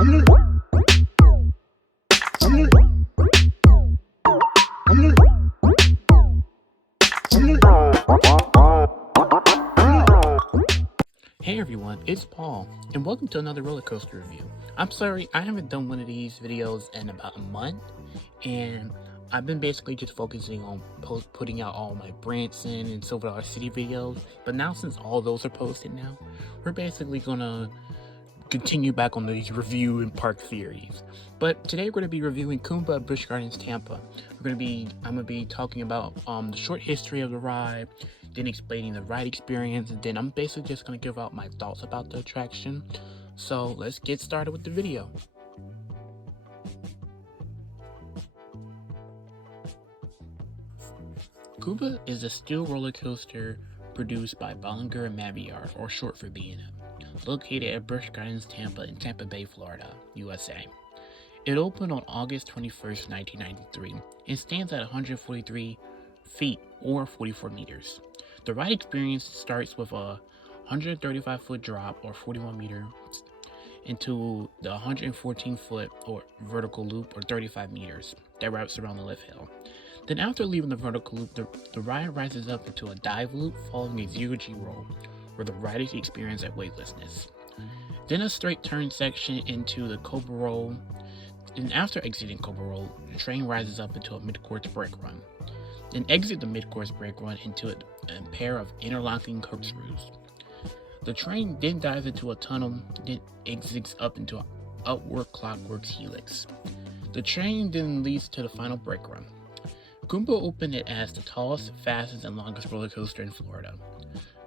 Hey everyone, it's Paul, and welcome to another roller coaster review. I'm sorry, I haven't done one of these videos in about a month, and I've been basically just focusing on putting out all my Branson and Silver Dollar City videos, but now since all those are posted now, we're basically gonna continue back on these review and park series. But today we're going to be reviewing Kumba-Busch Gardens, Tampa. I'm going to be talking about the short history of the ride, then explaining the ride experience, and then I'm basically just going to give out my thoughts about the attraction. So let's get started with the video. Kumba is a steel roller coaster produced by Bollinger & Mabillard, or short for B&M, located at Busch Gardens, Tampa in Tampa Bay, Florida, USA. It opened on August 21st, 1993, and stands at 143 feet or 44 meters. The ride experience starts with a 135-foot drop or 41 meters into the 114-foot or vertical loop or 35 meters that wraps around the lift hill. Then after leaving the vertical loop, the ride rises up into a dive loop following a zero-G roll, where the riders experience at weightlessness. Then a straight turn section into the Cobra Roll, and after exiting Cobra Roll, the train rises up into a mid-course brake run. Then exit the mid-course brake run into a pair of interlocking corkscrews. The train then dives into a tunnel, then exits up into an upward clockwork helix. The train then leads to the final brake run. Kumba opened it as the tallest, fastest, and longest roller coaster in Florida.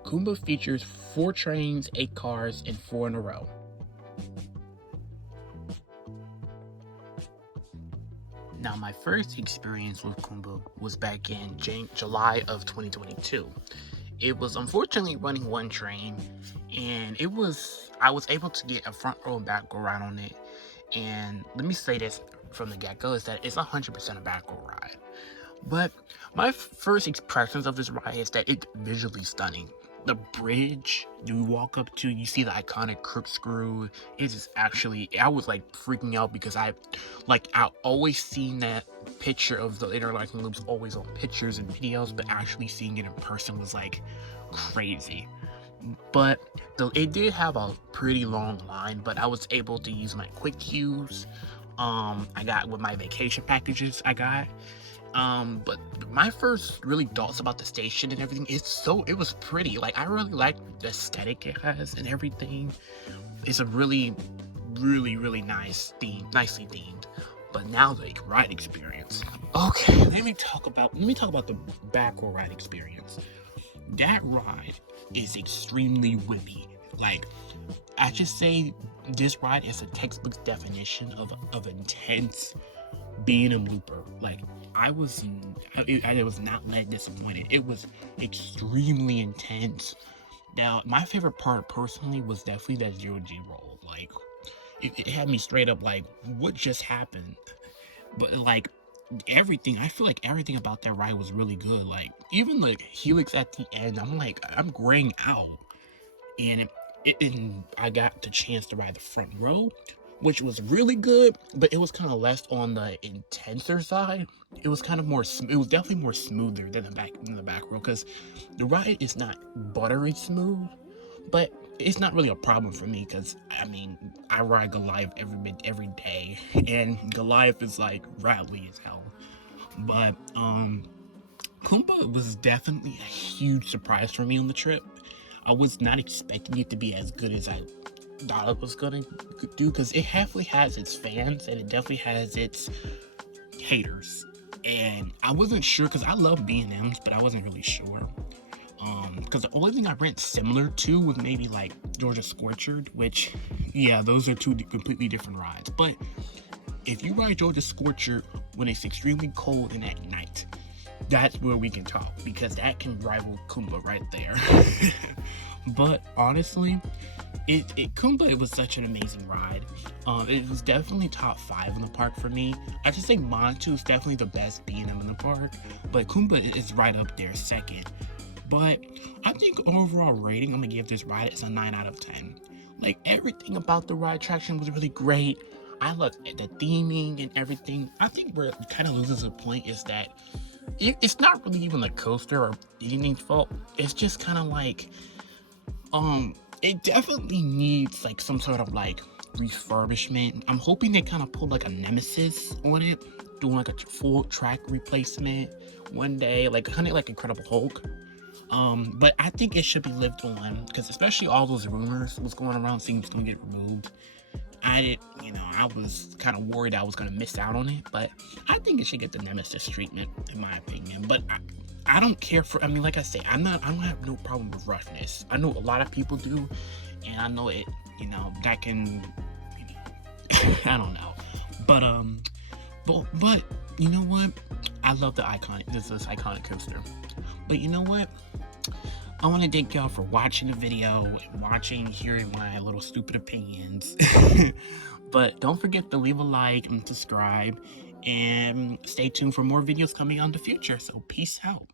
Kumba features 4 trains, 8 cars, and 4 in a row. Now, my first experience with Kumba was back in July of 2022. It was unfortunately running one train, and I was able to get a front row and back row ride on it. And let me say this from the get-go, is that it's 100% a back row ride. But my first impressions of this ride is that it's visually stunning. The bridge you walk up to, you see the iconic corkscrew. It is actually, I was like freaking out because I always seen that picture of the interlocking loops always on pictures and videos, but actually seeing it in person was like crazy. But it did have a pretty long line, but I was able to use my quick queues I got with my vacation packages I got. But my first really thoughts about the station and everything, it was pretty. Like, I really like the aesthetic it has and everything. It's a really, really, really nice theme, nicely themed. But now the ride experience. Okay, let me talk about the back row ride experience. That ride is extremely whippy. Like, I just say this ride is a textbook definition of intense being a looper. Like, I was not let disappointed. It was extremely intense. Now, my favorite part personally was definitely that zero-G roll. Like, it had me straight up like, what just happened? But like, everything, I feel like everything about that ride was really good. Like, even the helix at the end, I'm graying out. And I got the chance to ride the front row, which was really good, but it was kind of less on the intenser side. It was kind of more, it was definitely more smoother than the back row, because the ride is not buttery smooth, but it's not really a problem for me, because I mean, I ride Goliath every day, and Goliath is like rattly as hell. But Kumba was definitely a huge surprise for me on the trip. I was not expecting it to be as good as I thought it was gonna do, because it definitely has its fans and it definitely has its haters, and I wasn't sure, because I love B&Ms, but I wasn't really sure, because the only thing I rent similar to was maybe like Georgia Scorchered, which, yeah, those are 2 completely different rides. But if you ride Georgia Scorchered when it's extremely cold and at night, that's where we can talk, because that can rival Kumba right there. But honestly, Kumba, it was such an amazing ride. It was definitely top 5 in the park for me. I should say Montu is definitely the best B&M in the park, but Kumba is right up there second. But I think overall rating, I'm gonna give this ride as a 9 out of 10. Like, everything about the ride attraction was really great. I looked at the theming and everything. I think where it kind of loses the point is that it's not really even the coaster or theming's fault. It's just kind of like, it definitely needs like some sort of like refurbishment. I'm hoping they kind of pull like a Nemesis on it, doing like a full track replacement one day, like kind of like Incredible Hulk. But I think it should be lived on, because especially all those rumors was going around saying it's gonna get removed. I was kind of worried I was gonna miss out on it, but I think it should get the Nemesis treatment, in my opinion. But I don't care for. I mean, like I say, I don't have no problem with roughness. I know a lot of people do, and I know it. That can. I don't know, but you know what? I love the iconic. This iconic coaster. But you know what? I want to thank y'all for watching the video and hearing my little stupid opinions. But don't forget to leave a like and subscribe, and stay tuned for more videos coming on in the future. So peace out.